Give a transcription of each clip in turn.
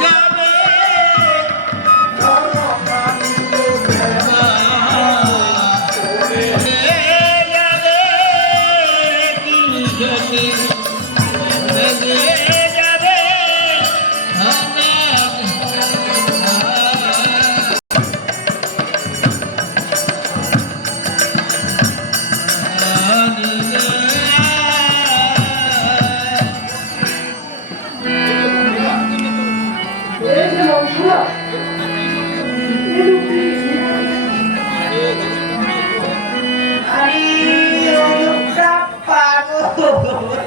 Let's! Oh,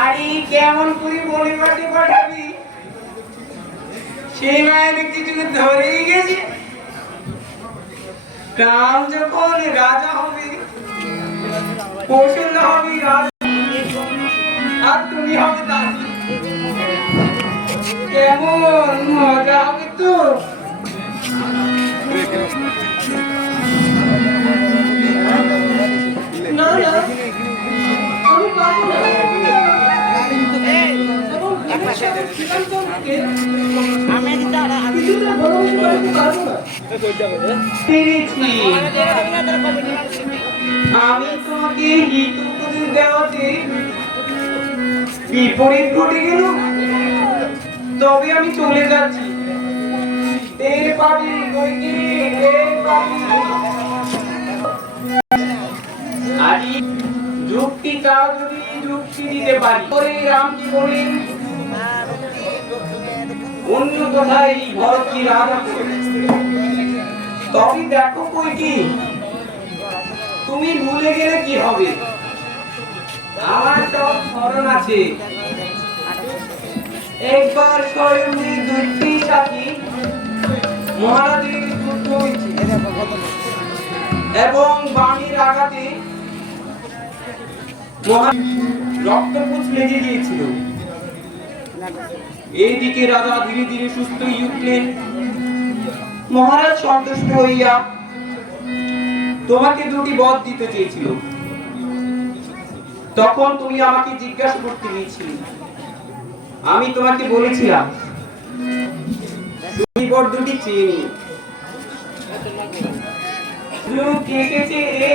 আরে কেমন করে বলি পাটি পাঠাবি? সেই মায়ের কিছু ধরেই গেছে। রাম যখন রাজা হবে কৌশল্য হবে রাজা আর তুমি হবে দাসী কেমন মজা হবে তো। না না আমি পারব না। আমি তোমাকে হিত উপদেশ দেওয়াতে বিপরীত ঘটে গেল তবে আমি চলে যাচ্ছি। টের পাবি টের পাবি যুক্তি চাও যদি যুক্তি দিতে পারি রামজি বলেন অন্য কোথায় ভরত কি তবে দেখো কইকি তুমি ভুলে গেলে কি হবে? আমার সব স্মরণ আছে। একবার স্বয়ংজি দুটি সাথী মহারাজের এবং বাণীর আঘাতে মহা রক্তপুচ লেগে গিয়েছিল। এইদিকে রাজা ধীরে ধীরে সুস্থ উঠলেন। মহারাজ সন্তুষ্ট হইয়া তোমাকে দুটি বধ দিতে চেয়েছিল। তখন তুমি আমাকে জিজ্ঞাসা করতে গিয়েছিলে। আমি তোমাকে বলেছিলাম, তুমি বর দুটি চেয়ে নিও। লোক এসেছে রে